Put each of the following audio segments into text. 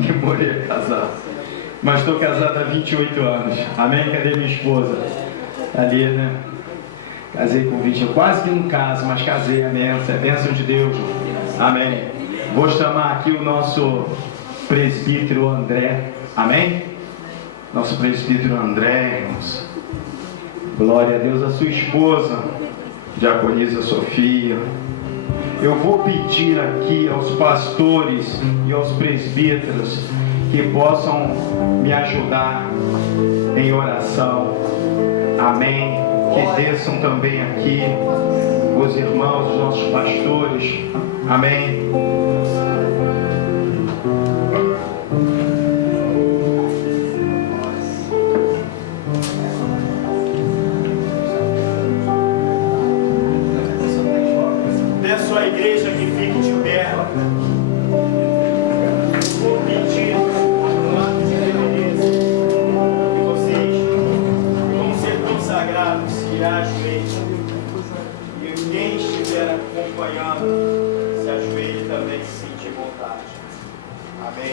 Demorei a casar, mas estou casado há 28 anos. Amém? Cadê minha esposa? Ali, né? Casei com 20, eu quase que não caso, mas casei, amém? Essa é a bênção de Deus. Amém? Vou chamar aqui o nosso presbítero André. Amém? Nosso presbítero André, irmãos. Glória a Deus, a sua esposa, diaconisa Sofia. Eu vou pedir aqui aos pastores e aos presbíteros que possam me ajudar em oração. Amém? Que desçam também aqui os irmãos, os nossos pastores. Amém? Peço à igreja que fique de pé. Vou pedir um ato de reverência que vocês vão ser consagrados, se ajoelhem. E quem estiver acompanhando, se ajoelhe também, se sentir vontade. Amém?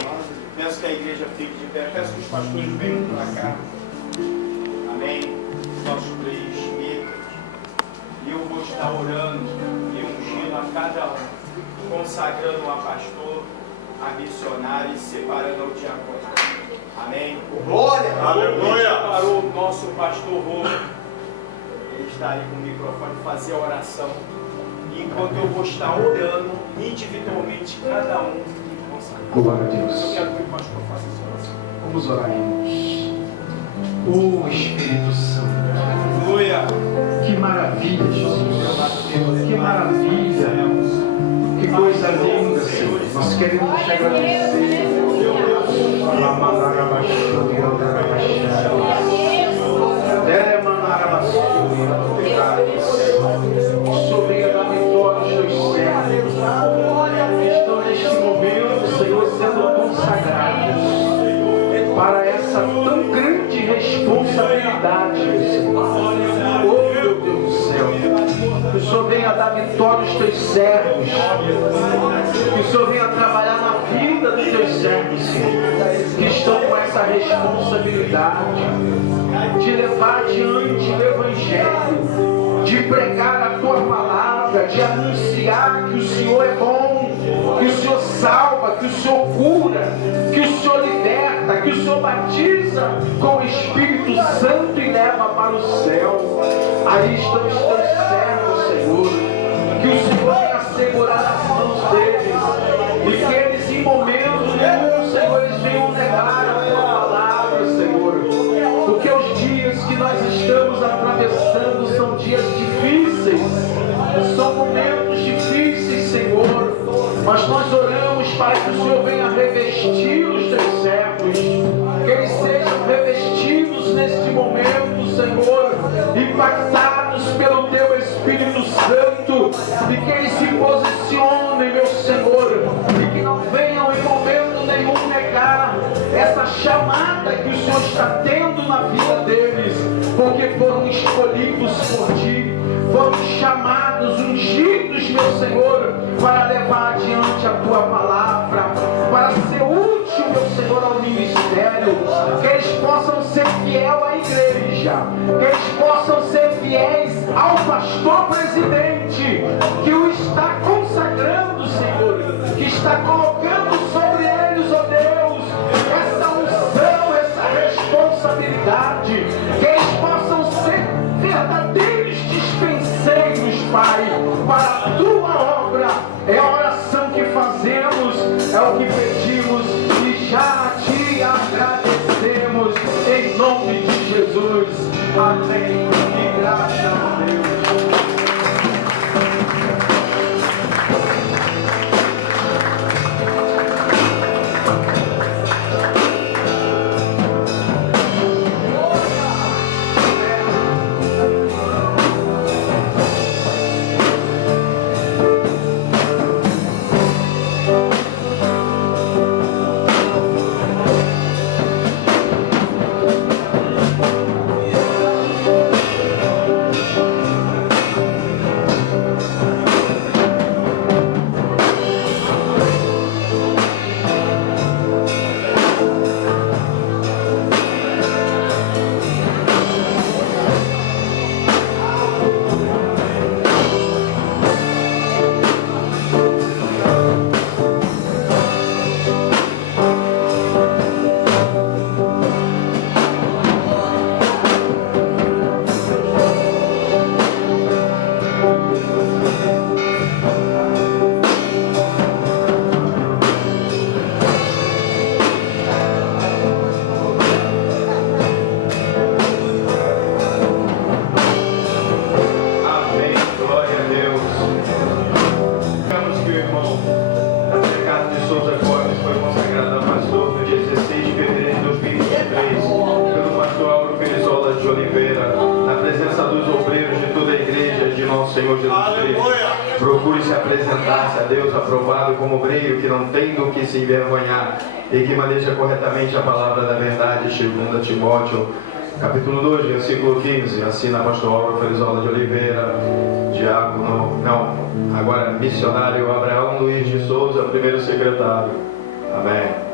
Peço que a igreja fique de pé. Peço que os pastores venham para cá. Amém? Nossos presbíteros. E eu vou estar orando e ungindo a cada um, consagrando a pastor, a missionária e separando ao diácono. Amém? Glória! Aleluia! Separou o nosso pastor Rô. Ele está ali com o microfone, fazer a oração. E enquanto eu vou estar orando, individualmente, cada um consagrando. Glória a Deus. Eu quero que o pastor faça essa oração. Vamos orar, irmãos. Oh Espírito Santo. Aleluia! Que maravilha, Jesus. Que maravilha. Que coisa linda, Senhor. Nós queremos te agradecer. Sobre a vitória dos teus servos. Estão neste momento, Senhor, sendo consagrados para essa tão grande responsabilidade, Senhor. Oh, meu Deus do céu. Que o Senhor venha dar vitória aos teus servos. Que o Senhor venha trabalhar na vida dos teus servos, Senhor, que estão com essa responsabilidade de levar adiante o Evangelho, de pregar a tua palavra, de anunciar que o Senhor é bom, que o Senhor salva, que o Senhor cura, que o Senhor liberta, que o Senhor batiza com o Espírito Santo e leva para o céu. Aí estão os teus servos, Senhor. Que o Senhor venha segurar as mãos deles e que eles, em momento nenhum, Senhor, eles venham negar a tua palavra, Senhor. Porque os dias que nós estamos atravessando são dias difíceis, são momentos difíceis, Senhor. Mas nós oramos para que o Senhor venha revestir os teus servos, que eles sejam revestidos neste momento, Senhor, impactados pelo teu Espírito Santo, e que eles se posicionem, meu Senhor, e que não venham em momento nenhum negar essa chamada que o Senhor está tendo na vida deles, porque foram escolhidos por Ti, foram chamados, ungidos, meu Senhor, para levar adiante a Tua palavra, para ser útil, meu Senhor, ao ministério, que eles possam ser fiéis à igreja, que eles possam ser fiéis ao pastor presidente, que o está consagrando, Senhor, que está colocando sobre eles, ó Deus, essa unção, essa responsabilidade, que eles possam ser verdadeiros dispenseiros, Pai, para a Tua obra. É a oração que fazemos, é o que pedimos e já Te agradecemos, em nome de Jesus. Amém. apresentar-se a Deus aprovado como obreiro que não tem do que se envergonhar e que maneja corretamente a palavra da verdade, 2 Timóteo, capítulo 2, versículo 15. Assina pastor Auro Felizola de Oliveira, agora missionário Abraão Luiz de Souza, primeiro secretário. Amém.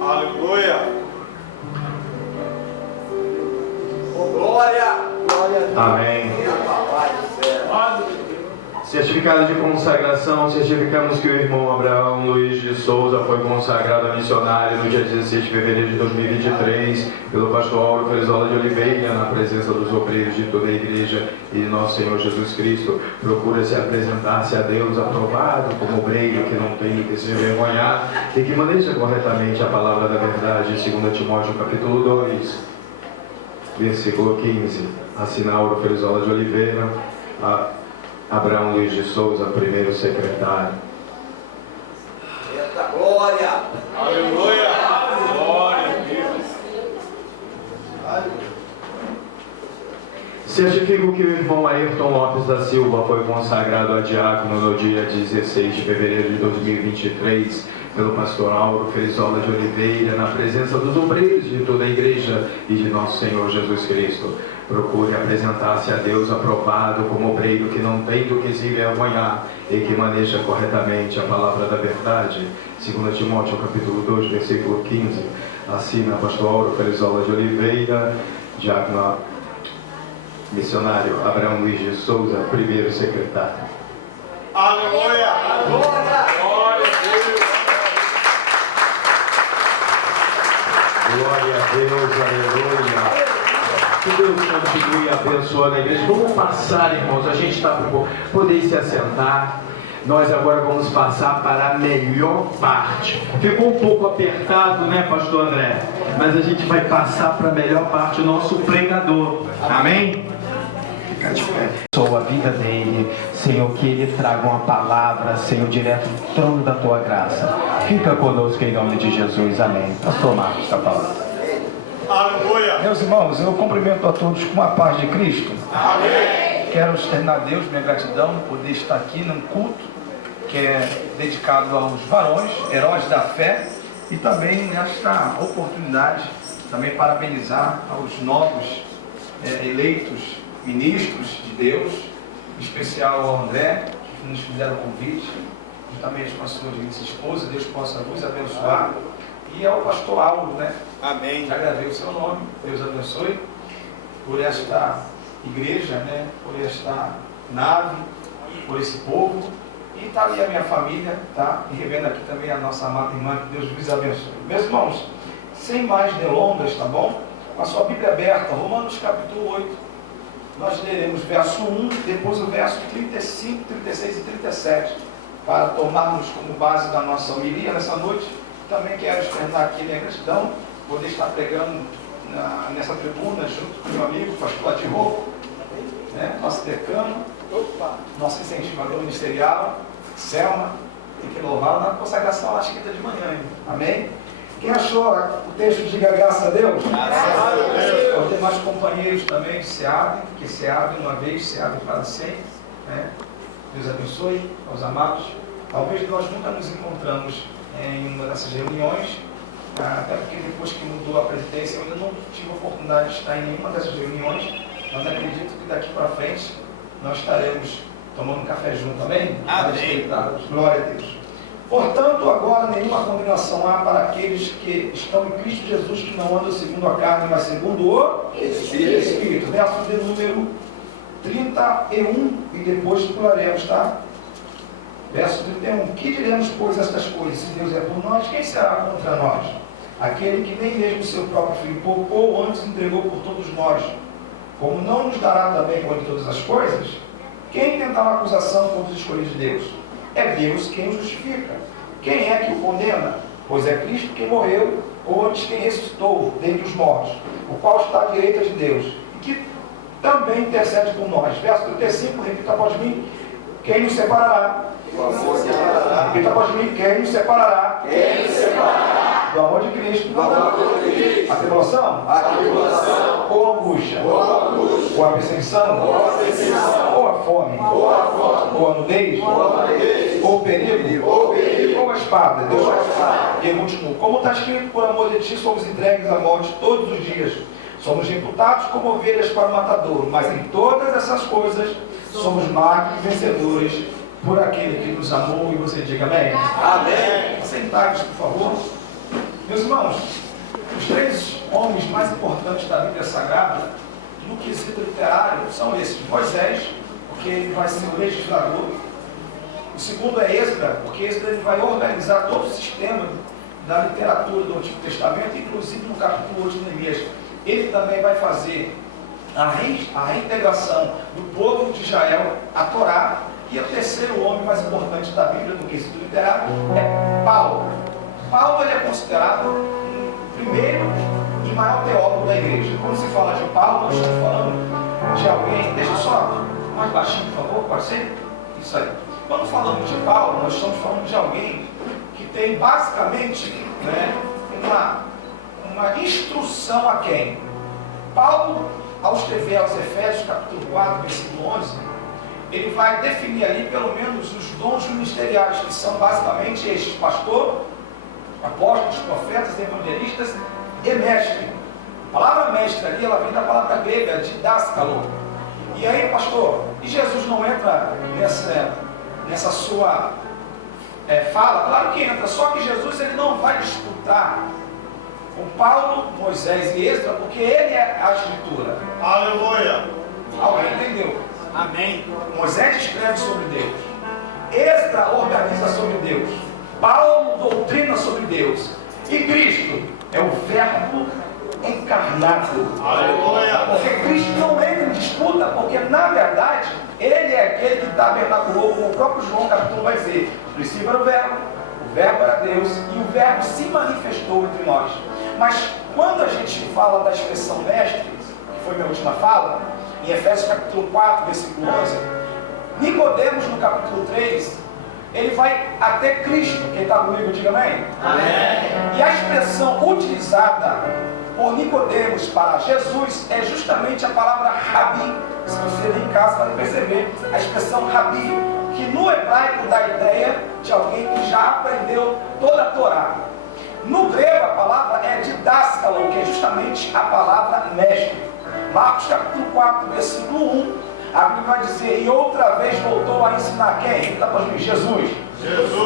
Aleluia. Glória. Amém. Certificado de consagração, certificamos que o irmão Abraão Luiz de Souza foi consagrado a missionário no dia 16 de fevereiro de 2023 pelo pastor Auro Felizola de Oliveira, na presença dos obreiros de toda a igreja e de nosso Senhor Jesus Cristo. Procura se apresentar-se a Deus aprovado como obreiro que não tem que se envergonhar e que maneja corretamente a palavra da verdade, 2 Timóteo capítulo 2, versículo 15. Assina Auro Felizola de Oliveira, Abraão Luiz de Souza, primeiro secretário. Eita glória! Aleluia! Glória a Deus! Certifico que o irmão Ayrton Lopes da Silva foi consagrado a diácono no dia 16 de fevereiro de 2023 pelo pastor Auro Felizola de Oliveira, na presença dos obreiros de toda a igreja e de nosso Senhor Jesus Cristo. Procure apresentar-se a Deus aprovado como obreiro que não tem do que se envergonhar e que maneja corretamente a palavra da verdade, 2 Timóteo capítulo 2, versículo 15. Assina pastor Auro Felizola de Oliveira, diácono missionário Abraão Luiz de Souza, primeiro secretário. Aleluia! Glória! Glória a Deus! Glória a Deus, aleluia! Que Deus continue abençoando a igreja. Vamos passar, irmãos, a gente está para poder se assentar. Nós agora vamos passar para a melhor parte. Ficou um pouco apertado, né, pastor André? Mas a gente vai passar para a melhor parte, o nosso pregador. Amém? Fica de pé. Sou a vida dele, Senhor, que ele traga uma palavra, Senhor, direto do trono da tua graça. Fica conosco em nome de Jesus. Amém. Pastor Marcos está falando. Aleluia! Meus irmãos, eu cumprimento a todos com a paz de Cristo. Amém! Quero externar a Deus minha gratidão por poder estar aqui num culto que é dedicado aos varões, heróis da fé, e também nesta oportunidade, também parabenizar aos novos eleitos ministros de Deus, em especial ao André, que nos fizeram o convite, juntamente com a sua divina esposa. Deus possa vos abençoar. E ao pastor Auro, né? Amém. Agradeço o seu nome, Deus abençoe por esta igreja, né? Por esta nave, por esse povo. E está ali a minha família, tá? E revendo aqui também a nossa amada irmã, que Deus vos abençoe. Meus irmãos, sem mais delongas, tá bom? Com a sua Bíblia aberta, Romanos capítulo 8, nós leremos verso 1, depois o verso 35, 36 e 37, para tomarmos como base da nossa homilia nessa noite. Também quero externar aqui minha gratidão, poder estar pregando nessa tribuna junto com meu amigo, pastor Atirô, né? Nosso decano, nosso incentivador ministerial, Selma, tem que louvar na consagração às quintas de manhã, hein? Amém? Quem achou o texto, diga graças a Deus. Graças a Deus. Os demais companheiros também que se abrem, porque se abrem uma vez, se abrem para sempre, né? Deus abençoe aos amados. Talvez nós nunca nos encontramos em uma dessas reuniões, até porque depois que mudou a presidência eu ainda não tive a oportunidade de estar em nenhuma dessas reuniões, mas acredito que daqui para frente nós estaremos tomando um café junto, amém? Amém. Glória a Deus. Portanto, agora nenhuma condenação há para aqueles que estão em Cristo Jesus, que não andam segundo a carne, mas segundo o Espírito. Verso de número 31, e depois pularemos, tá? Verso 31. Que diremos, pois, estas coisas? Se Deus é por nós, quem será contra nós? Aquele que nem mesmo seu próprio filho poupou, antes entregou por todos nós. Como não nos dará também com ele todas as coisas? Quem tentará acusação contra os escolhidos de Deus? É Deus quem o justifica. Quem é que o condena? Pois é Cristo quem morreu, ou antes quem ressuscitou dentre os mortos, o qual está à direita de Deus, e que também intercede por nós. Verso 35, repita após mim: quem nos separará? Repita após mim: quem nos separará? Quem nos separará? Do amor de Cristo? Do amor de Cristo. A tribulação? A tribulação. Ou a angústia? Ou a angústia. Ou a perseguição? Ou a perseguição. Ou ou a fome, ou a nudez, ou o perigo, ou a espada. E ele continua: como está escrito, por amor de ti somos entregues à morte todos os dias. Somos reputados como ovelhas para o matadouro, mas em todas essas coisas somos mais que vencedores por aquele que nos amou. E você diga amém. Amém. Sentados, por favor. Meus irmãos, os 3 homens mais importantes da Bíblia Sagrada, no quesito literário, são esses: Moisés, porque ele vai ser o legislador. O segundo é Esdras, porque Esdras ele vai organizar todo o sistema da literatura do Antigo Testamento, inclusive no capítulo 8 de Neemias. Ele também vai fazer a reintegração do povo de Israel à Torá. E o terceiro homem mais importante da Bíblia, no quesito literário, é Paulo. Paulo ele é considerado o primeiro e maior teólogo da igreja. Quando se fala de Paulo, nós estamos falando de alguém. Deixa só mais baixinho, por favor, pode ser? Isso aí. Quando falamos de Paulo, nós estamos falando de alguém que tem basicamente, né, uma instrução a quem? Paulo, ao escrever aos Efésios, capítulo 4, versículo 11, ele vai definir ali pelo menos os dons ministeriais, que são basicamente estes: pastor, apóstolos, profetas, evangelistas e mestre. A palavra mestre ali, ela vem da palavra grega, didáskalo. E aí, pastor, e Jesus não entra nessa sua fala? Claro que entra, só que Jesus ele não vai disputar com Paulo, Moisés e Esdras, porque ele é a escritura. Aleluia. Alguém entendeu? Amém. Moisés escreve sobre Deus, Esdras organiza sobre Deus, Paulo doutrina sobre Deus, e Cristo é o Verbo encarnado. Aleluia. Porque Cristo não entra em disputa, porque na verdade ele é aquele que tabernaculou, como o próprio João capítulo vai dizer: no princípio era o Verbo era Deus, e o Verbo se manifestou entre nós. Mas quando a gente fala da expressão mestre, que foi minha última fala, em Efésios capítulo 4, versículo 11, Nicodemos no capítulo 3, ele vai até Cristo. Quem está comigo, diga amém. Amém. E a expressão utilizada por Nicodemos para Jesus é justamente a palavra rabi. Se você ler em casa vai perceber a expressão rabi, que no hebraico dá a ideia de alguém que já aprendeu toda a Torá. No grego a palavra é didáskalo, que é justamente a palavra mestre. Marcos capítulo 4, versículo 1, a Bíblia vai dizer: e outra vez voltou a ensinar quem? Está para mim, Jesus.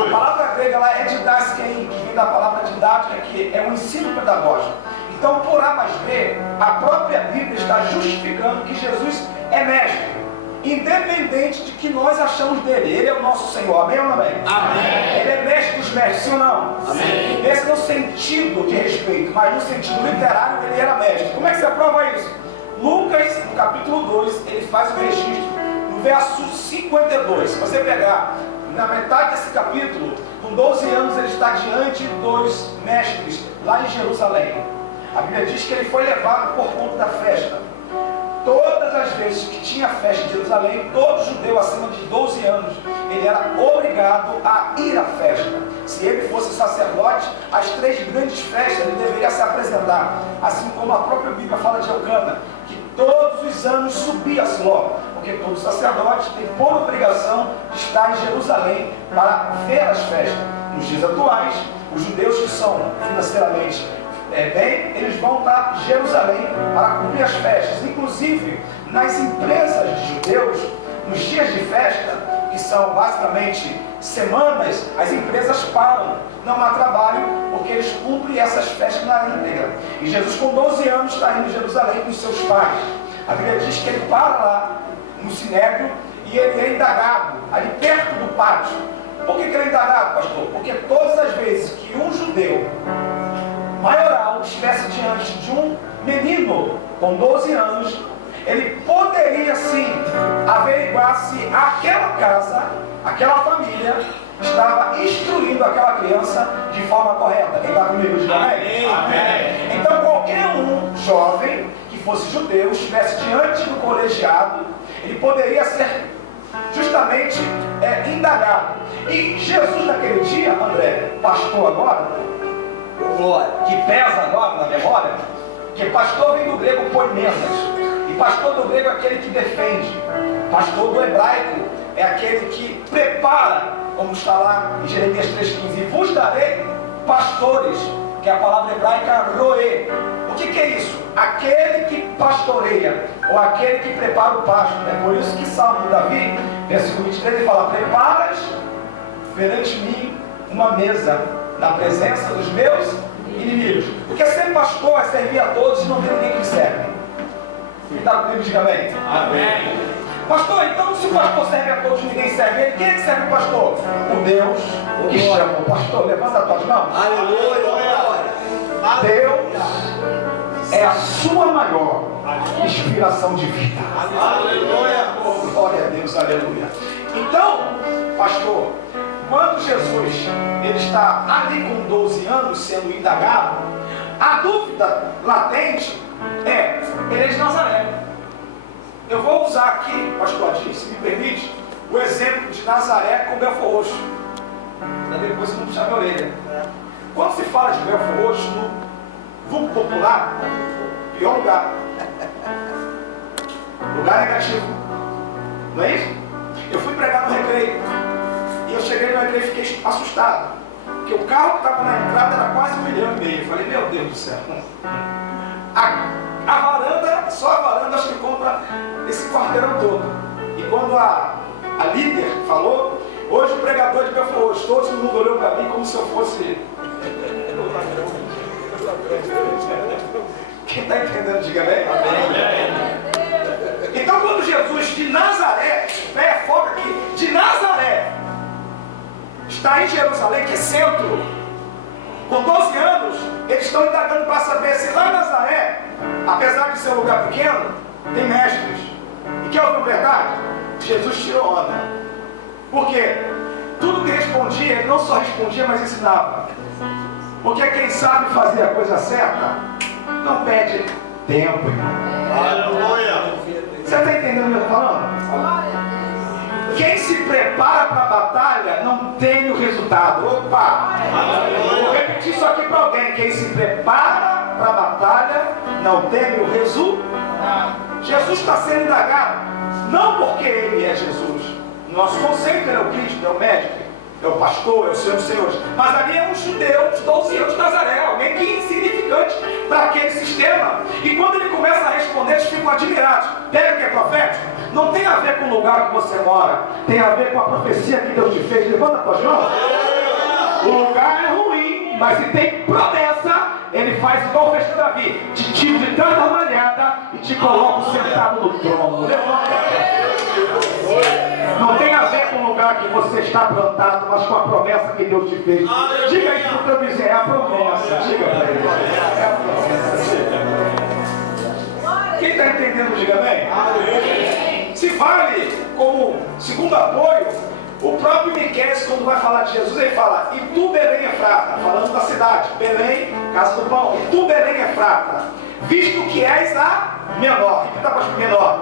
A palavra grega lá é didaskei, que vem da palavra didática, que é um ensino pedagógico. Então, por A mais B, a própria Bíblia está justificando que Jesus é mestre, independente de que nós achamos dele. Ele é o nosso Senhor, amém ou não amém? Amém. Ele é mestre dos mestres, sim ou não? Amém. Esse no sentido de respeito, mas no sentido literário ele era mestre. Como é que você aprova isso? Lucas, no capítulo 2, ele faz o registro no verso 52. Se você pegar na metade desse capítulo, com 12 anos ele está diante dos mestres lá em Jerusalém. A Bíblia diz que ele foi levado por conta da festa. Todas as vezes que tinha festa em Jerusalém, todo judeu acima de 12 anos, ele era obrigado a ir à festa. Se ele fosse sacerdote, as 3 grandes festas ele deveria se apresentar. Assim como a própria Bíblia fala de Elcana, que todos os anos subia a Siló, porque todo sacerdote tem por obrigação de estar em Jerusalém para ver as festas. Nos dias atuais, os judeus que são financeiramente bem, eles vão para Jerusalém para cumprir as festas. Inclusive, nas empresas de judeus, nos dias de festa, que são basicamente semanas, as empresas param, não há trabalho, porque eles cumprem essas festas na íntegra. E Jesus, com 12 anos, está indo em Jerusalém com seus pais. A Bíblia diz que ele para lá no Sinédrio e ele é indagado, ali perto do pátio. Por que ele é indagado, pastor? Porque todas as vezes que um judeu maioral estivesse diante de um menino com 12 anos, ele poderia sim averiguar se aquela casa, aquela família estava instruindo aquela criança de forma correta. Quem está comigo? Diga amém? Amém. Então qualquer um jovem que fosse judeu, estivesse diante do colegiado, ele poderia ser justamente indagado. E Jesus naquele dia, André, pastor agora, que pesa agora na memória, que pastor vem do grego poimenas, e pastor do grego é aquele que defende. Pastor do hebraico é aquele que prepara, como está lá em Jeremias 3,15. E vos darei pastores, que é a palavra hebraica roê. O que é isso? Aquele que pastoreia, ou aquele que prepara o pasto. É por isso que Salmo Davi, versículo 23, ele fala: preparas perante mim uma mesa na presença dos meus inimigos. Porque ser pastor é servir a todos e não ter ninguém que serve. Quem está comigo, diga amém. Amém. Pastor, então se o pastor serve a todos e ninguém serve ele, quem é que serve o pastor? O Deus que chama o pastor. Levanta as tuas mãos. Aleluia. Deus é a sua maior inspiração de vida. Aleluia. Glória a Deus, aleluia. Então, pastor, quando Jesus ele está ali com 12 anos sendo indagado, a dúvida latente é: ele é de Nazaré. Eu vou usar aqui, pastor Adi, se me permite, o exemplo de Nazaré com Belfor Roxo. Para depois não puxar minha orelha. Quando se fala de Belfor Roxo no vulgo popular, pior lugar. Lugar negativo. Não é isso? Eu fui pregar no Recreio. E eu cheguei no Recreio e fiquei assustado. Porque o carro que estava na entrada era quase 1,5 milhão. Eu falei: meu Deus do céu. A varanda, só a varanda acho que compra esse quarteirão todo. E quando a líder falou, hoje o pregador de Belfor Roxo, todo mundo olhou para mim como se eu fosse... Quem está entendendo, diga amém. Então quando Jesus de Nazaré, foca aqui, de Nazaré, está em Jerusalém, que é centro, com 12 anos, eles estão indagando para saber se lá em Nazaré, apesar de ser um lugar pequeno, tem mestres. E que é a verdade? Jesus tirou onda. Por quê? Tudo que respondia, ele não só respondia, mas ensinava. Porque quem sabe fazer a coisa certa, não pede tempo, irmão. Aleluia. Você está entendendo o que eu estou falando? Quem se prepara para a batalha não tem o resultado. Opa! Vou repetir isso aqui para alguém. Quem se prepara para a batalha não tem o resultado. Jesus está sendo indagado, não porque ele é Jesus. Nosso conceito é o Cristo, é o mestre, é o pastor, é o Senhor dos Senhores. Mas ali é um judeu de 12 anos de Nazaré, alguém que é insignificante para aquele sistema. E quando ele começa a responder, eles ficam admirados. Pega que é profético. Não tem a ver com o lugar que você mora, tem a ver com a profecia que Deus te fez. Levanta as tuas mãos. O lugar é ruim, mas se tem promessa, ele faz igual fez com Davi: te tiro de tanta malhada e te coloco sentado no trono. Levanta. Não tem a ver com o lugar que você está plantado, mas com a promessa que Deus te fez. Diga isso para o teu vizinho: é a promessa. Diga para ele: é a promessa. Quem está entendendo, diga amém. Se vale como segundo apoio, o próprio Miqueias, quando vai falar de Jesus, ele fala: e tu, Belém Efrata, falando da cidade, Belém, casa do pão, e tu, Belém Efrata, visto que és a menor. Repita para menor.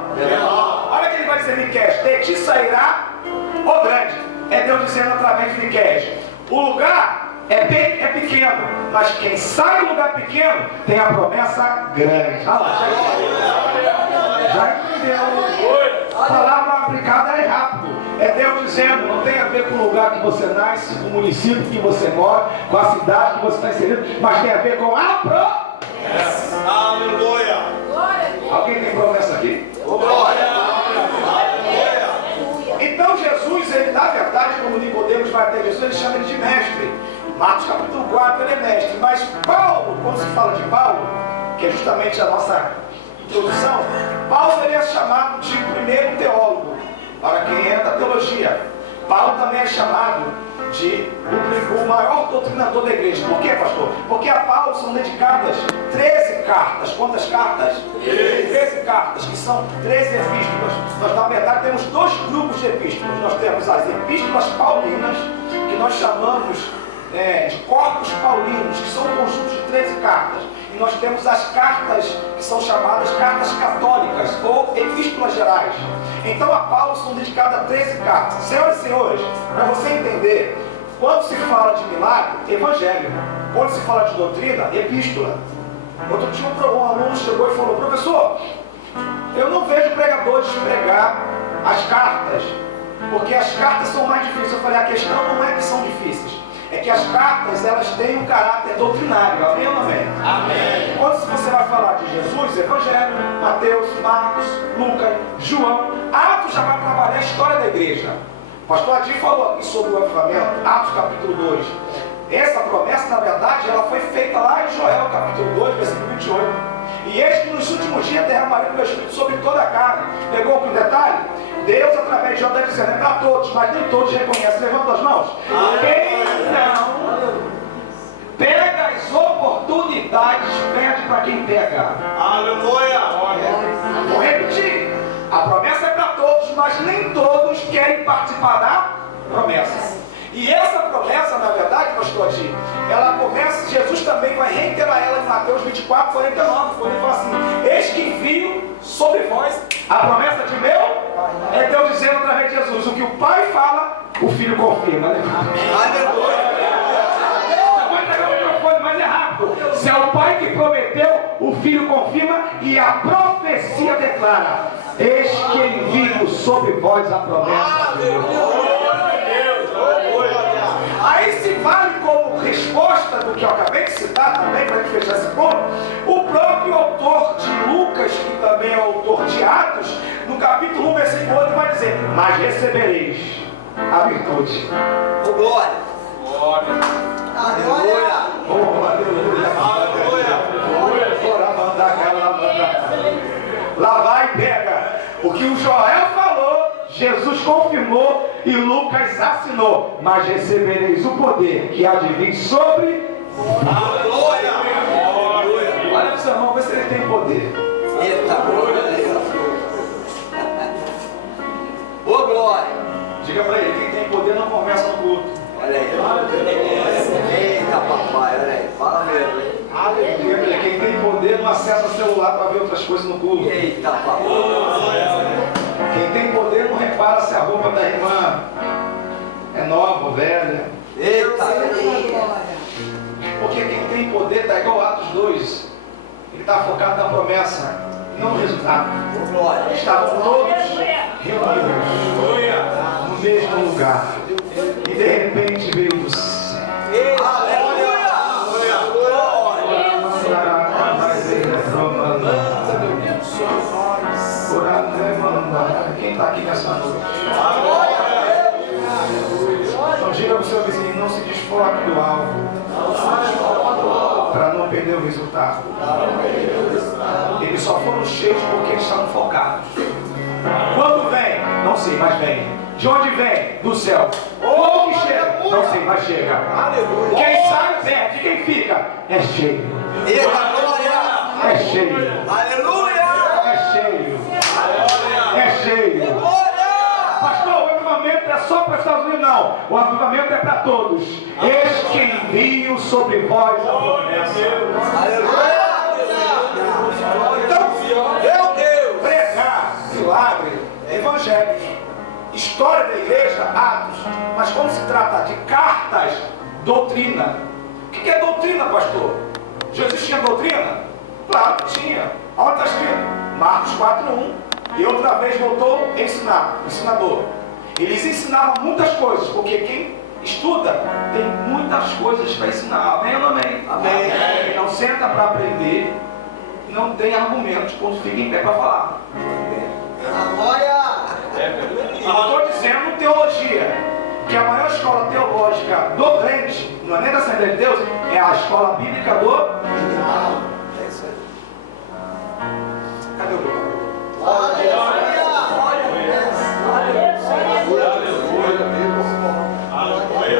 Olha o que ele vai dizer, Miqueias: de ti sairá o grande. É Deus dizendo através de Miqueias: o lugar é pequeno, mas quem sai do lugar pequeno tem a promessa grande. Já entendeu? A palavra aplicada é rápido. É Deus dizendo: não tem a ver com o lugar que você nasce, com o município que você mora, com a cidade que você está inserido, mas tem a ver com a promessa. Aleluia. Alguém tem promessa aqui? Glória. Então Jesus, ele na verdade, como Nicodemos vai até Jesus, ele chama ele de mestre. Marcos capítulo 4, ele é mestre. Mas Paulo, quando se fala de Paulo, que é justamente a nossa introdução, Paulo ele é chamado de primeiro teólogo, para quem é da teologia. Paulo também é chamado de o maior doutrinador da igreja. Por quê, pastor? Porque a Paulo são dedicadas 13 cartas. Quantas cartas? 13 cartas, que são 13 epístolas. Nós, na verdade, temos dois grupos de epístolas. Nós temos as epístolas paulinas, que nós chamamos de corpos paulinos, que são um conjunto de 13 cartas. E nós temos as cartas que são chamadas cartas católicas ou epístolas gerais. Então a Paulo são dedicadas a 13 cartas. Senhoras e senhores, para você entender, quando se fala de milagre, evangelho. Quando se fala de doutrina, epístola. Outro dia um aluno chegou e falou: professor, eu não vejo pregadores pregar as cartas, porque as cartas são mais difíceis. Eu falei, a questão não é que são difíceis, é que as cartas, elas têm um caráter doutrinário. Amém ou não amém? Amém. Quando você vai falar de Jesus, Evangelho, Mateus, Marcos, Lucas, João, Atos já vai trabalhar a história da igreja. O pastor Adir falou aqui sobre o avivamento, Atos capítulo 2. Essa promessa, na verdade, ela foi feita lá em Joel capítulo 2, versículo 28. E eis que nos últimos dias derramarei o meu espírito sobre toda a carne. Pegou aqui um detalhe? Deus, através de João, está dizendo, é para todos, mas nem todos reconhecem. Levanta as mãos. Quem não pega as oportunidades, perde para quem pega. Aleluia. Vou repetir. A promessa é para todos, mas nem todos querem participar da promessa. E essa promessa, na verdade, pastor Adi, ela começa, Jesus também vai reiterar ela em Mateus 24, 49, quando ele fala assim, eis que envio sobre vós a promessa de meu, é Deus dizendo através de Jesus, o que o Pai fala, o Filho confirma. Aleluia. Você pode pegar o microfone, mas é rápido. Se é o Pai que prometeu, o Filho confirma e a profecia declara, eis que envio sobre vós a promessa de Deus. Aí se vale como resposta do que eu acabei de citar também, para fechar esse ponto, o próprio autor de Lucas, que também é autor de Atos, no capítulo 1, versículo 8, vai dizer, mas recebereis a virtude. Oh, glória! Glória. Aleluia! Oh, aleluia! Lá vai e pega. O que o Joel falou, Jesus confirmou e Lucas assinou. Mas recebereis o poder que há de vir sobre. Aleluia! Olha para o seu irmão, vê se ele tem poder. Eita, glória! Ô, glória! Diga para ele, quem tem poder não conversa no culto. Olha aí. Eita, papai, olha aí. Fala mesmo, hein? Diga para ele, quem tem poder não acessa celular para ver outras coisas no culto. Eita, papai. Quem tem poder não repara se a roupa da irmã é nova ou velha. Eita, Porque quem tem poder está igual a Atos 2. Ele está focado na promessa, não no resultado. ô, glória! Estavam todos reunidos no mesmo lugar. E de repente veio do céu. Aleluia! Quem está aqui nessa noite? Então diga para o seu vizinho, não se desfoque do alvo para não perder o resultado. Eles só foram cheios porque eles estavam focados. Quando vem? Não sei, mas vem. De onde vem? Do céu. Como que chega? Não sei, mas chega. Quem sai perde, quem fica? É cheio. Eita, glória! É cheio. Aleluia! É cheio. É cheio. Glória! Pastor, o avivamento é só para os Estados Unidos? Não. O avivamento é para todos. Eis que envio sobre vós a promessa. Aleluia! Então, Meu Deus! pregar, milagre, evangelho, história da igreja, Atos. Mas quando se trata de cartas, doutrina. O que é doutrina, pastor? Jesus tinha doutrina? Claro que tinha. Onde está escrito? Marcos 4:1. E outra vez voltou a ensinar, ensinador. Eles ensinavam muitas coisas, porque quem estuda tem muitas coisas para ensinar. Amém ou não amém? Amém. Não senta para aprender, não tem argumentos quando fica em pé para falar. Glória! Não estou dizendo teologia, que a maior escola teológica do crente, não é nem da Assembleia de Deus, é a escola bíblica do. É isso aí. Cadê o meu?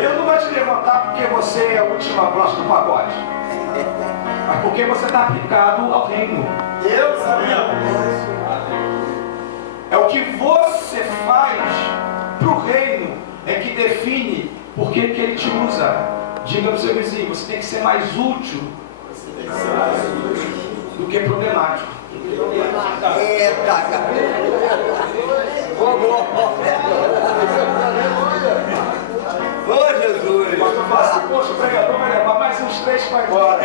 Eu não vou te levantar porque você é a última bolacha do pacote, mas porque você está aplicado ao reino. Deus, É o que você faz para o reino é que define por que ele te usa. Diga para o seu vizinho, você tem que ser mais útil do que problemático. eita, cara! Ô, glória! Ô, Jesus! O pastor fala assim, poxa, o pregador vai levar mais uns 3 para embora.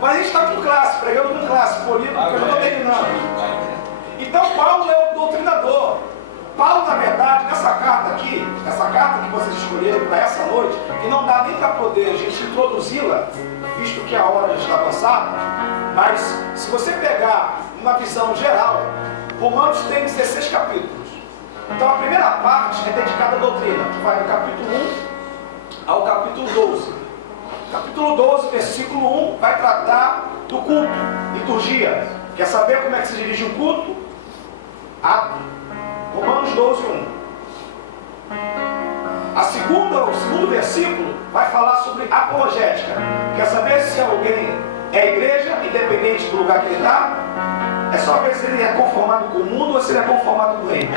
Mas a gente está com classe, pregando com classe, polido, porque eu não estou terminando. Então Paulo é o doutrinador. Paulo, na verdade, nessa carta aqui, essa carta que vocês escolheram para essa noite, que não dá nem para poder a gente introduzi-la, visto que a hora já está avançada, mas se você pegar uma visão geral, Romanos tem 16 capítulos. Então a primeira parte é dedicada à doutrina, que vai do capítulo 1 ao capítulo 12. Capítulo 12, versículo 1, vai tratar do culto, liturgia. Quer saber como é que se dirige um culto? Romanos 12, 1. O segundo versículo vai falar sobre apologética. Quer saber se alguém é igreja, independente do lugar que ele está? É só ver se ele é conformado com o mundo ou se ele é conformado com o reino.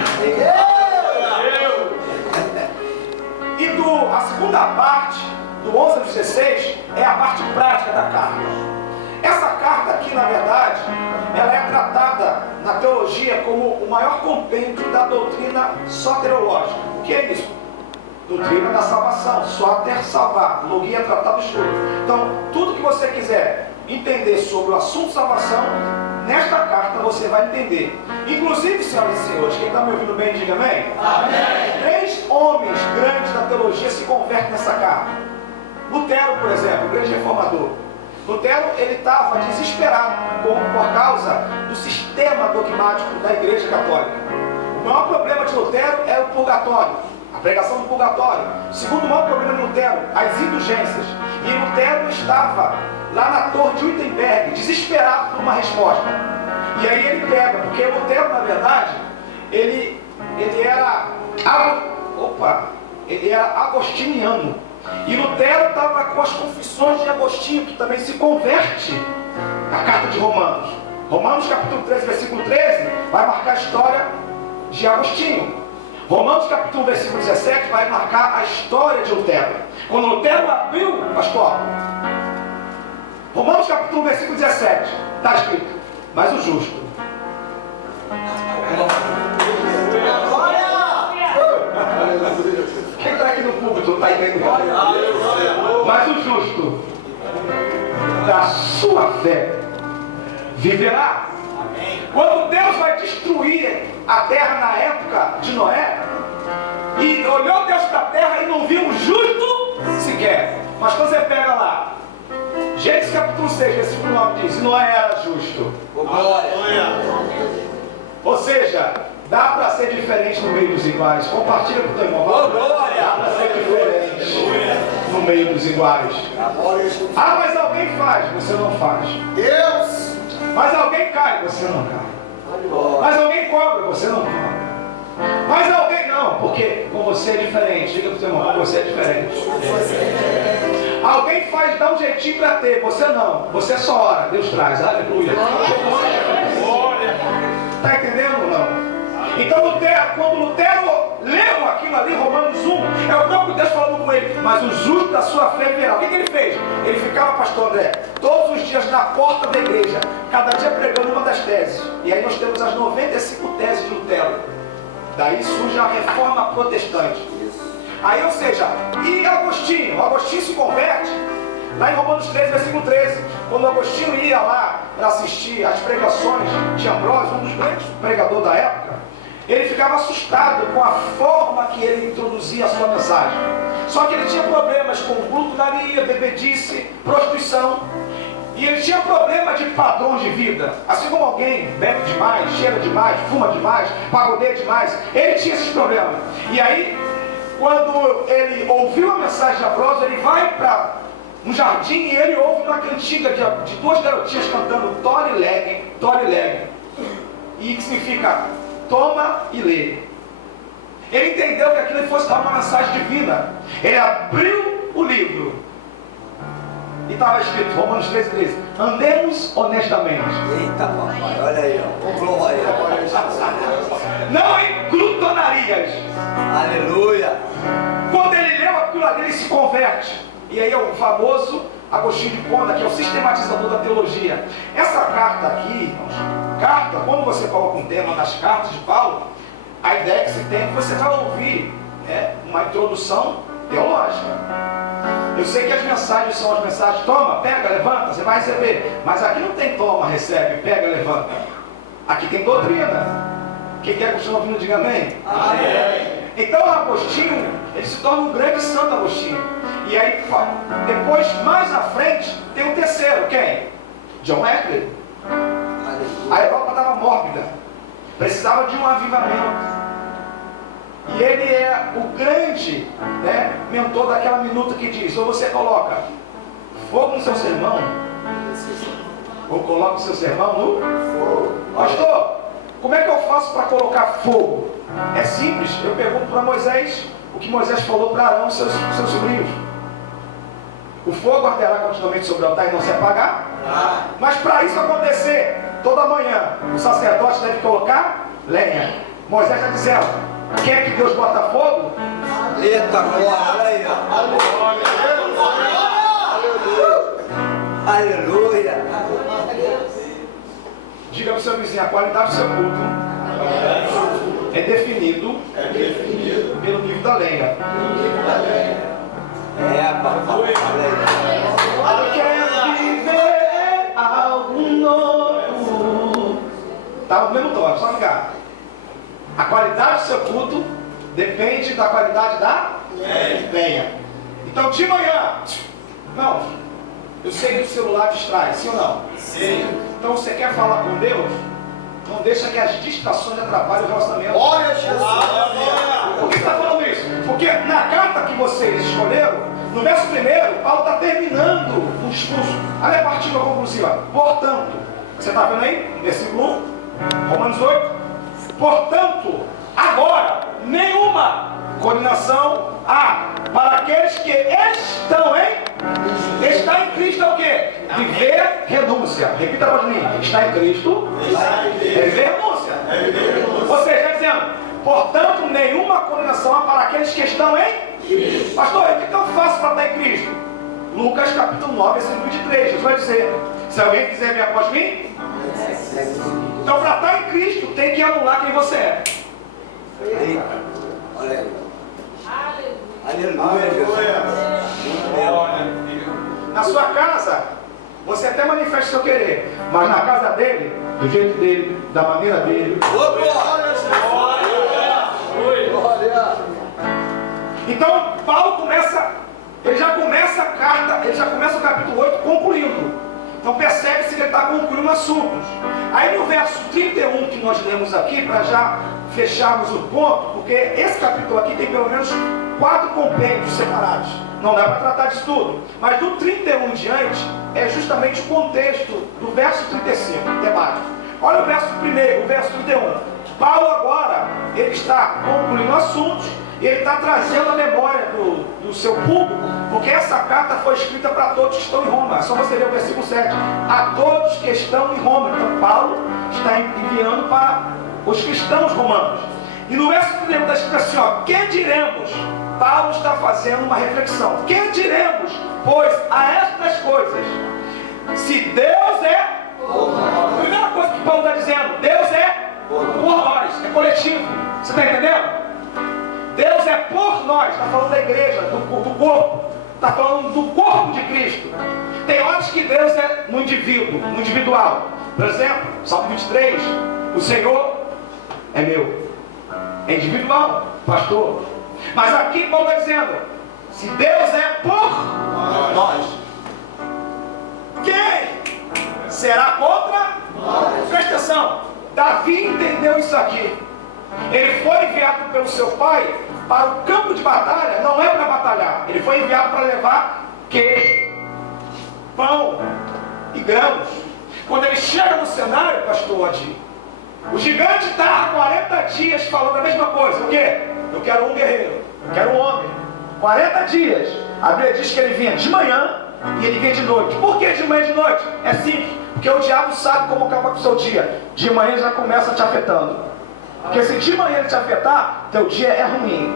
E a segunda parte, do 11 ao 16, é a parte prática da carta. Essa carta aqui, na verdade, ela é tratada na teologia como o maior compêndio da doutrina soteriológica. O que é isso? Doutrina da salvação, soter salvar, logia tratado estudo. Então, tudo que você quiser entender sobre o assunto salvação, nesta carta você vai entender. Inclusive, senhoras e senhores, quem está me ouvindo bem, diga amém. Amém. 3 homens grandes da teologia se convertem nessa carta. Lutero, por exemplo, o grande reformador. Lutero, ele estava desesperado por causa do sistema dogmático da Igreja Católica. O maior problema de Lutero era o purgatório, a pregação do purgatório. O segundo maior problema de Lutero, as indulgências. E Lutero estava lá na torre de Wittenberg, desesperado por uma resposta. E aí ele pega, porque Lutero, na verdade, ele era agostiniano. E Lutero estava com as confissões de Agostinho, que também se converte na carta de Romanos. Romanos capítulo 13, versículo 13, vai marcar a história de Agostinho. Romanos capítulo 1, versículo 17, vai marcar a história de Lutero. Quando Lutero abriu, pastor, Romanos capítulo 1, versículo 17, está escrito: mas o justo. Quem está aqui no púlpito está entendendo? Mas o justo, da sua fé, viverá. Quando Deus vai destruir a terra na época de Noé, e olhou Deus para a terra e não viu um justo sequer. Mas quando você pega lá, Gênesis capítulo 6, versículo 9 diz: e Noé era justo. Ou seja, dá para ser diferente no meio dos iguais. Compartilha com o teu irmão. Dá para ser diferente no meio dos iguais. Ah, mas alguém faz, você não faz. Deus! Mas alguém cai, você não cai. Mas alguém cobra, você não cobra. Mas alguém não, porque com você é diferente. Diga para o teu irmão, com você é diferente. Alguém faz, dá um jeitinho para ter, você não. Você só ora, Deus traz. Aleluia. Está entendendo ou não? Então quando Lutero leu aquilo ali, Romanos 1, é o próprio Deus falando com ele: mas o justo da sua fé viverá. O que ele fez? Ele ficava, pastor André, todos os dias na porta da igreja, cada dia pregando uma das teses. E aí nós temos as 95 teses de Lutero. Daí surge a reforma protestante. Aí, ou seja, e Agostinho se converte lá em Romanos 13, versículo 13. Quando Agostinho ia lá para assistir às pregações de Ambrósio, um dos grandes pregadores da época, ele ficava assustado com a forma que ele introduzia a sua mensagem. Só que ele tinha problemas com glutonaria, bebedice, prostituição. E ele tinha problema de padrões de vida. Assim como alguém bebe demais, cheira demais, fuma demais, pagodeia demais, ele tinha esses problemas. E aí, quando ele ouviu a mensagem de Ambrósio, ele vai para um jardim e ele ouve uma cantiga de 2 garotinhas cantando Tore Lege. E que significa toma e lê. Ele entendeu que aquilo fosse dar uma mensagem divina. Ele abriu o livro e estava escrito, Romanos 13, andemos honestamente. Eita papai, olha aí, ó. Glória. Não em glutonarias. Aleluia. Quando ele leu aquilo ali, ele se converte. E aí é o famoso Agostinho de Hipona, que é o sistematizador da teologia. Essa carta aqui, irmãos, quando você coloca um tema nas cartas de Paulo, a ideia que se tem é que você vai ouvir uma introdução teológica. Eu sei que as mensagens são as mensagens, toma, pega, levanta, você vai receber. Mas aqui não tem toma, recebe, pega, levanta. Aqui tem doutrina. Quem quer continuar ouvindo, diga amém. Amém. Então Agostinho, ele se torna um grande santo Agostinho. E aí, depois, mais à frente, tem o terceiro, quem? John Wesley. A Europa estava mórbida, precisava de um avivamento. E ele é o grande, né, mentor daquela minuta que diz: ou você coloca fogo no seu sermão, ou coloca o seu sermão no fogo. Pastor, como é que eu faço para colocar fogo? É simples, eu pergunto para Moisés o que Moisés falou para Arão e seus sobrinhos. O fogo arderá continuamente sobre o altar e não se apagar. Mas para isso acontecer, toda manhã o sacerdote deve colocar lenha. Moisés está dizendo: quer que Deus bota fogo? Eita, glória aí, ó. Aleluia. Diga para o seu vizinho: a qualidade do seu culto é definido pelo nível da lenha. Papai. Quer viver algo novo. Tá no mesmo tom, só ligar. A qualidade do seu culto depende da qualidade da lenha. Então de manhã, não, eu sei que o celular distrai, sim ou não? Sim. Então você quer falar com Deus? Não deixa que as distrações atrapalhem o relacionamento. Olha Jesus. Por que está falando isso? Porque na carta que vocês escolheram, no verso 1, Paulo está terminando o discurso. Olha a partir da conclusiva. Portanto, você está vendo aí? Versículo 1, Romanos 8. Portanto, agora, nenhuma condenação há para aqueles que estão em... Está em Cristo é o quê? Viver renúncia. Repita para mim. Está em Cristo é viver renúncia. Ou seja, está dizendo: portanto, nenhuma condenação há para aqueles que estão em... Pastor, o que eu faço para estar em Cristo? Lucas capítulo 9, versículo 23. Jesus vai dizer: se alguém quiser vir após mim, então para estar em Cristo tem que anular quem você é. Olha aí. Aleluia, Jesus. Na sua casa, você até manifesta o seu querer, mas na casa dele, do jeito dele, da maneira dele. Então Paulo começa, ele já começa a carta, ele já começa o capítulo 8 concluindo. Então percebe-se que ele está concluindo assuntos. Aí no verso 31 que nós lemos aqui, para já fecharmos o ponto, porque esse capítulo aqui tem pelo menos 4 compêndios separados. Não dá para tratar disso tudo. Mas do 31 em diante, é justamente o contexto do verso 35, temático. Olha o verso 1, o verso 31. Paulo agora, ele está concluindo assuntos, e ele está trazendo a memória do seu público, porque essa carta foi escrita para todos que estão em Roma. É só você ler o versículo 7. A todos que estão em Roma. Então Paulo está enviando para os cristãos romanos. E no verso 1 está escrito assim, ó: que diremos? Paulo está fazendo uma reflexão. Que diremos, pois, a estas coisas? Se Deus é... A primeira coisa que Paulo está dizendo: Deus é por nós, é coletivo. Você está entendendo? Deus é por nós. Está falando da igreja, do corpo. Está falando do corpo de Cristo. Tem horas que Deus é no indivíduo, no individual. Por exemplo, Salmo 23. O Senhor é meu. É individual, pastor. Mas aqui Paulo está dizendo: se Deus é por nós, quem será contra nós? Presta atenção. Davi entendeu isso aqui. Ele foi enviado pelo seu pai para o campo de batalha. Não é para batalhar. Ele foi enviado para levar queijo, pão e grãos. Quando ele chega no cenário, pastor Adi, o gigante está há 40 dias falando a mesma coisa. O quê? Eu quero um guerreiro, eu quero um homem. 40 dias. A Bíblia diz que ele vinha de manhã e ele vinha de noite. Por que de manhã e de noite? É simples. Porque o diabo sabe como acabar com o seu dia. De manhã ele já começa te afetando. Porque se de manhã ele te afetar, teu dia é ruim.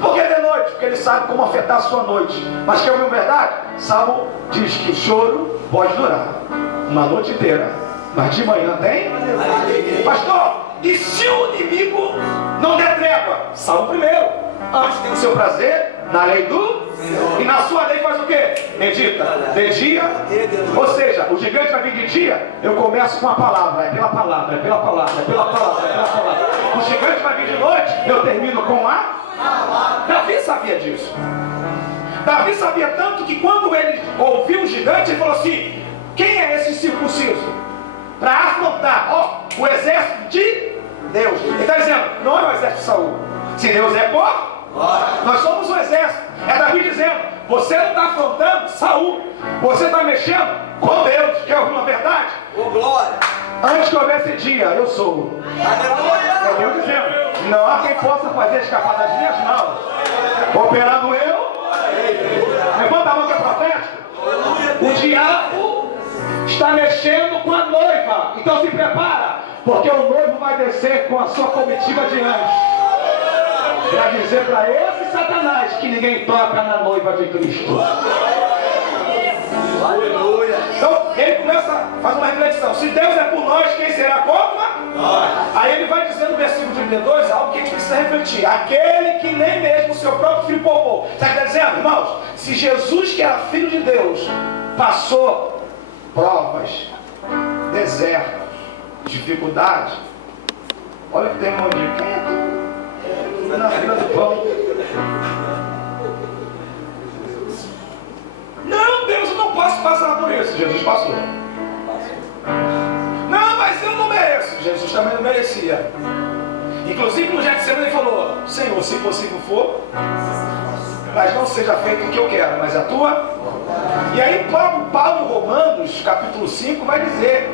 Por que de noite? Porque ele sabe como afetar a sua noite. Mas quer ouvir a verdade? Salmo diz que o choro pode durar uma noite inteira, mas de manhã tem? Pastor, e se o inimigo não der trégua? Salmo 1. Antes tem o seu prazer na lei do Senhor. E na sua lei faz o quê? medita de dia, ou seja, o gigante vai vir de dia, eu começo com a palavra, é pela palavra, é pela palavra, é pela palavra, é pela palavra. O gigante vai vir de noite, eu termino com a palavra. Davi sabia disso. Davi sabia tanto que quando ele ouviu o gigante, ele falou assim: quem é esse circunciso? Para afrontar, ó, o exército de Deus. Ele está dizendo, não é o exército de Saul. Se Deus é por nós somos o exército. É Davi dizendo, você não está afrontando Saul, você está mexendo com Deus. Quer ouvir uma verdade? Ô, glória! Antes que houvesse dia, eu sou. É Deus dizendo, não há quem possa fazer escapar das minhas mãos. Operando eu. Levanta a mão que é profético. O diabo está mexendo com a noiva. Então se prepara, porque o noivo vai descer com a sua comitiva de anjos para dizer para esse Satanás que ninguém toca na noiva de Cristo. Aleluia! Então ele começa a fazer uma reflexão: se Deus é por nós, quem será contra nós? Aí ele vai dizer no versículo 32 algo que a gente precisa refletir: aquele que nem mesmo o seu próprio filho poupou. Sabe o que está dizendo, irmãos? Se Jesus, que era filho de Deus, passou provas, desertos, dificuldades, olha que tem um monte de quem é tu? Na fila do pão. Não, Deus, eu não posso passar por isso. Jesus passou. Não, mas eu não mereço. Jesus também não merecia. Inclusive no Getsemane ele falou: Senhor, se possível for, mas não seja feito o que eu quero, mas a tua. E aí Paulo em Romanos capítulo 5 vai dizer,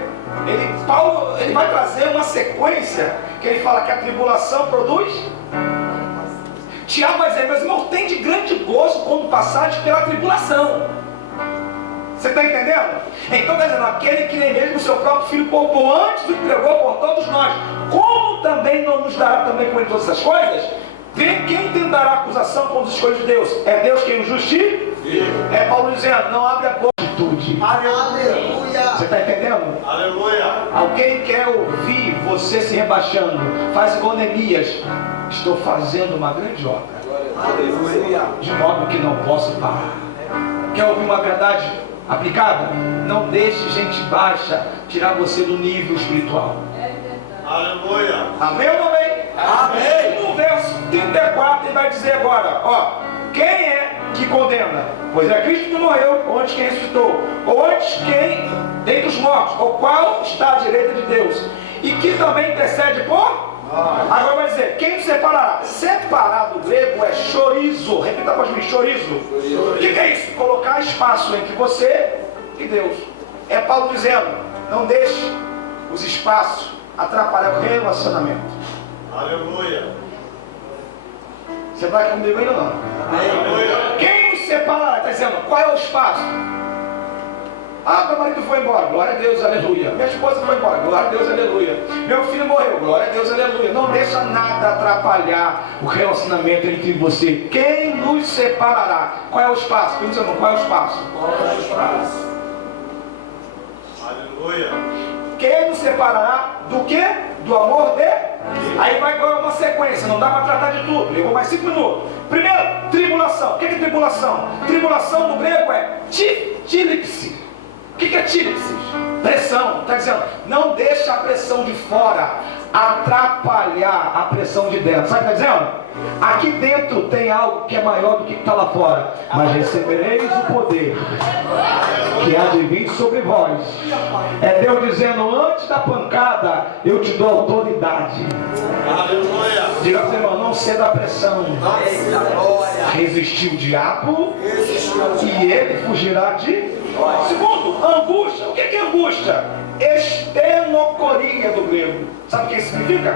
Paulo vai trazer uma sequência que ele fala que a tribulação produz. Tiago vai dizer, meus irmãos, tem de grande gozo quando passardes pela tribulação. Você está entendendo? Então está dizendo, aquele que nem mesmo o seu próprio filho poupou antes o entregou por todos nós, como também não nos dará também com ele todas essas coisas? Quem tentará acusação contra os escolhos de Deus? É Deus quem o justifica? É Paulo dizendo, não abre a boca. Aleluia! Você está entendendo? Aleluia! Alguém quer ouvir você se rebaixando, faz igual Neemias: estou fazendo uma grande obra, Aleluia! de modo que não posso parar. Quer ouvir uma verdade aplicada? Não deixe gente baixa tirar você do nível espiritual. Aleluia! Amém ou não amém? Amém! No verso 34 ele vai dizer agora, ó, quem é que condena? Pois é Cristo que morreu, ou antes quem ressuscitou, ou antes quem dentre os mortos, ou qual está à direita de Deus, e que também intercede por. Agora vai dizer, quem nos separará? Separar do grego é chorizo. Repita para mim, chorizo. O que é isso? Colocar espaço entre você e Deus. É Paulo dizendo, não deixe os espaços atrapalhar o relacionamento. Aleluia! Você vai comigo ainda não? Aleluia! Quem nos separará? Está dizendo, qual é o espaço? Ah, meu marido foi embora, glória a Deus, aleluia. Minha esposa foi embora, glória a Deus, aleluia. Meu filho morreu, glória a Deus, aleluia. Não deixa nada atrapalhar o relacionamento entre você. Quem nos separará? Qual é o espaço? Pergunta, irmão, qual é o espaço? Qual é o espaço? Aleluia! Quem nos separará do quê? Do amor de? Aí vai agora uma sequência, não dá para tratar de tudo. Levou mais 5 minutos. Primeiro, tribulação. O que é tribulação? Tribulação no grego é tílipse. O que é tílipse? Pressão. Está dizendo, não deixa a pressão de fora atrapalhar a pressão de dentro. Sabe o que está dizendo? Aqui dentro tem algo que é maior do que está lá fora. Mas recebereis o poder que há de vir sobre vós. É Deus dizendo, antes da pancada eu te dou autoridade. Aleluia! Diga para o irmão, não ceda à pressão. Eita, glória! Resistir o diabo e ele fugirá de. Segundo, angústia. O que é angústia? Estenocoria do grego. Sabe o que isso significa?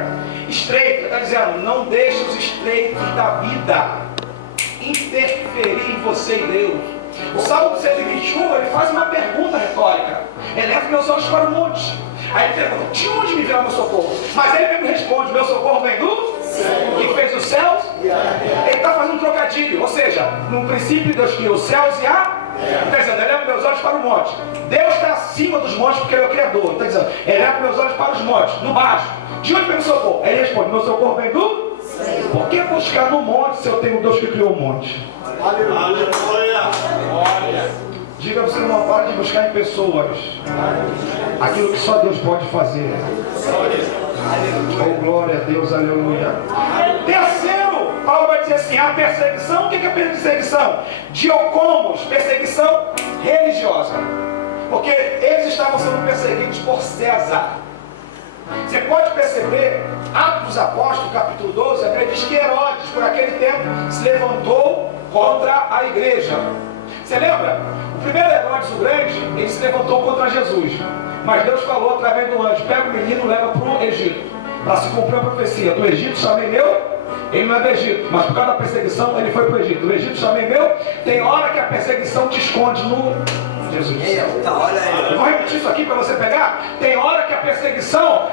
Estreito. Está dizendo, não deixe os estreitos da vida interferir em você e Deus. O Salmo 121, ele faz uma pergunta retórica. Eleva meus olhos para o monte. Aí ele pergunta, de onde me virá meu socorro? Mas ele mesmo responde, meu socorro vem do que fez os céus. Ele está fazendo um trocadilho. Ou seja, no princípio Deus criou os céus e a. Está dizendo, eleva meus olhos para o monte. Deus está acima dos montes porque Ele é o Criador. Está dizendo, eleva meus olhos para os montes, no baixo. De onde vem o socorro? Ele responde, meu socorro vem do. Por que buscar no monte se eu tenho um Deus que criou o monte? Aleluia! buscar em pessoas aquilo que só Deus pode fazer. Oh, glória a Deus, aleluia. Terceiro, Paulo vai dizer assim, a perseguição. O que é perseguição? Diocomos, perseguição religiosa. Porque eles estavam sendo perseguidos por César. Você pode perceber, Atos dos Apóstolos, capítulo 12, a Bíblia diz que Herodes, por aquele tempo, se levantou contra a igreja. Você lembra? O primeiro Herodes, o grande, ele se levantou contra Jesus. Mas Deus falou através do anjo, pega o menino e leva para o Egito. Para se cumprir a profecia, do Egito chamei meu, ele não é do Egito, mas por causa da perseguição ele foi para o Egito. Do Egito chamei meu, tem hora que a perseguição te esconde no Jesus. Eu vou repetir isso aqui para você pegar. Tem hora que a perseguição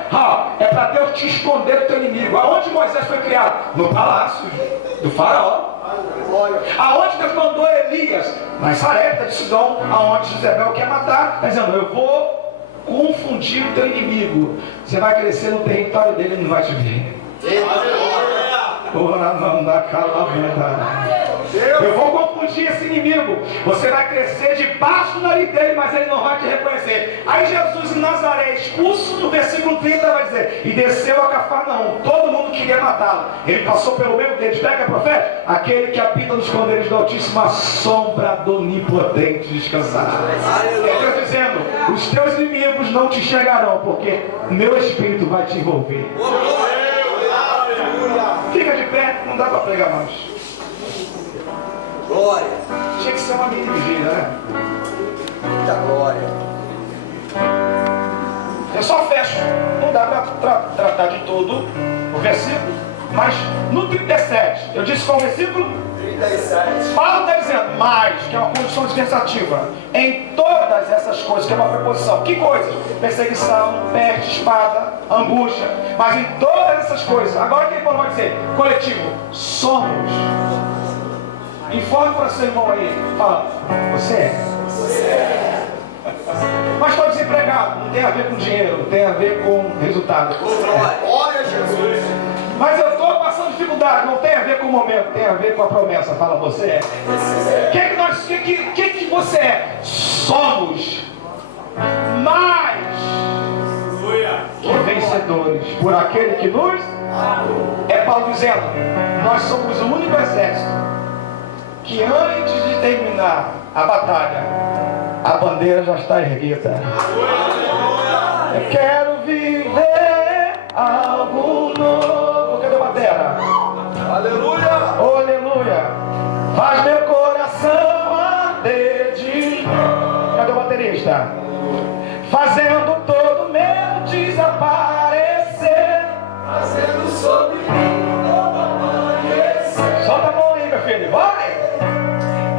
é para Deus te esconder do teu inimigo. Aonde Moisés foi criado? No palácio do faraó. Aonde Deus mandou Elias? Na Sarepta de Sidom, aonde Jezebel quer matar, está dizendo, eu vou confundir o teu inimigo. Você vai crescer no território dele e não vai te ver. Eu vou confundir esse inimigo. Você vai crescer debaixo do nariz dele, mas ele não vai te reconhecer. Aí Jesus em Nazaré, expulso, no versículo 30 vai dizer, e desceu a Cafarnaum. Todo mundo queria matá-lo. Ele passou pelo meio deles. Pega, profeta, aquele que habita nos esconderijos do Altíssimo, a sombra do Onipotente descansará. Ele está dizendo, os teus inimigos não te chegarão, porque meu Espírito vai te envolver. Fica de pé, não dá para pregar mais. Glória. Tinha que ser uma mini vigília, né? Muita glória. Eu só fecho. Não dá para tratar de todo o versículo. Mas no 37, eu disse qual o versículo? 37. Paulo está dizendo, mais, que é uma condição dispensativa. Em todas essas coisas, que é uma preposição. Que coisas? Perseguição, peste, espada, angústia. Mas em todas essas coisas, agora que Paulo vai dizer, coletivo, somos. Informe para seu irmão aí. Fala, você é? Você é. Mas estou desempregado. Não tem a ver com dinheiro, tem a ver com resultado. Glória, Jesus. Mas eu estou passando dificuldade, não tem a ver com o momento, tem a ver com a promessa. Fala, você é. O que você é? Somos mais que vencedores por aquele que nos é Paulo dizendo, nós somos o único exército que antes de terminar a batalha, a bandeira já está erguida. Eu quero viver algo novo. Cadê a bandeira? Aleluia! Oh, aleluia! Faz meu coração arder de novo. Cadê o baterista? Fazendo todo medo desaparecer. Fazendo sobre mim um novo amanhecer. Solta a mão aí, meu filho. Vai!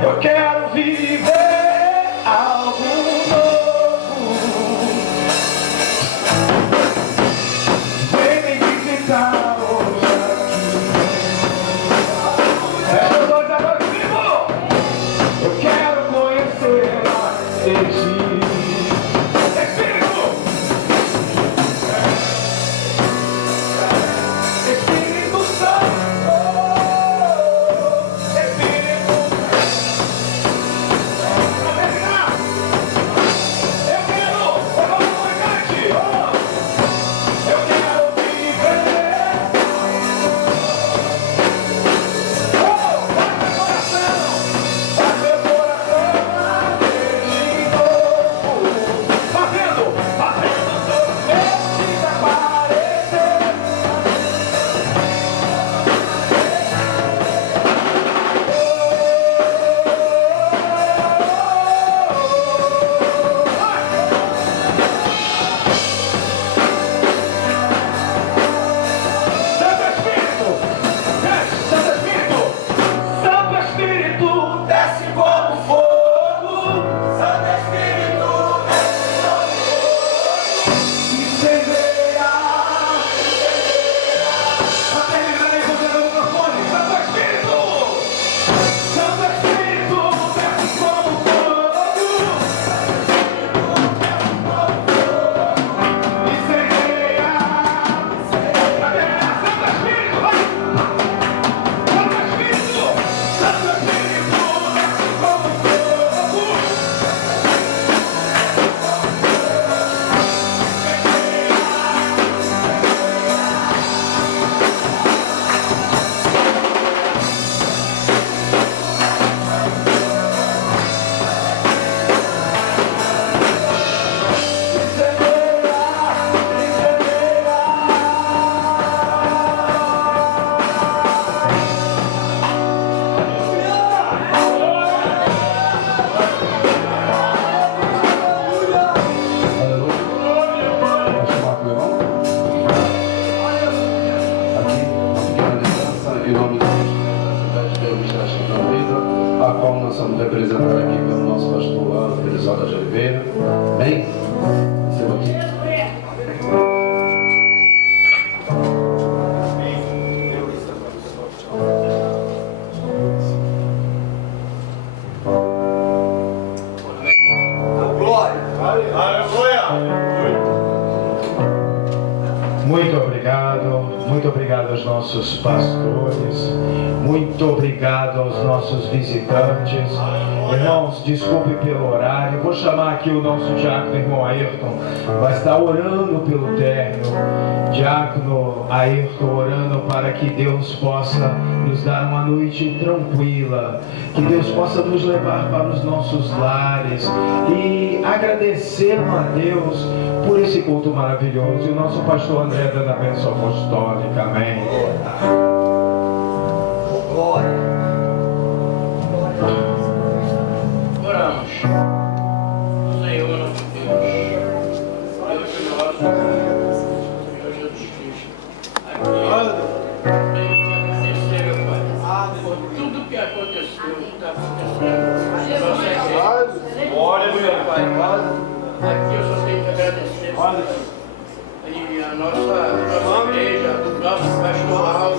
Eu quero viver algo novo. Vem me visitar hoje aqui. Fecha os olhos agora comigo. Eu quero conhecer a ti. fazer orar aqui pelo nosso pastor lá, Felizalda de Oliveira. Amém? Receba aqui. Muito obrigado aos nossos pastores, muito obrigado aos nossos visitantes. Irmãos, desculpe pelo horário, vou chamar aqui o nosso diácono, irmão Ayrton, vai estar orando pelo término. Diácono Ayrton orando para que Deus possa nos dar uma noite tranquila, que Deus possa nos levar para os nossos lares e agradecer a Deus por esse culto maravilhoso. E o nosso pastor André dando a bênção apostólica, amém. Oramos. Senhor, nosso Deus, Deus nosso, Senhor Jesus Cristo. Aqui, tenho que agradecer, meu Pai, por tudo que aconteceu, está acontecendo na nossa igreja. Olha, meu Pai, aqui eu só tenho que agradecer, e a nossa igreja, o nosso pastoral,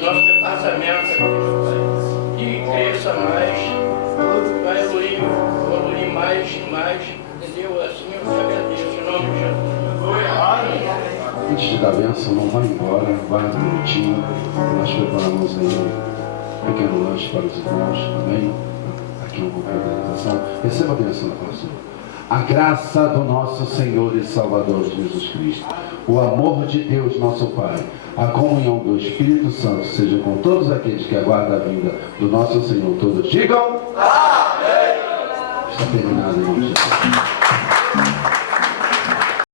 nosso departamento aqui, meu Pai, que cresça mais. Vai evoluir mais e mais, entendeu? Assim eu te agradeço, em nome de Jesus. Antes de dar a bênção, não vai embora, guarda um minutinho. Nós preparamos aí um pequeno lanche para os irmãos, amém? Aqui uma organização. Receba a bênção da pastora. A graça do nosso Senhor e Salvador Jesus Cristo, o amor de Deus nosso Pai, a comunhão do Espírito Santo seja com todos aqueles que aguardam a vinda do nosso Senhor. Todos digam amém. Está terminado, irmão.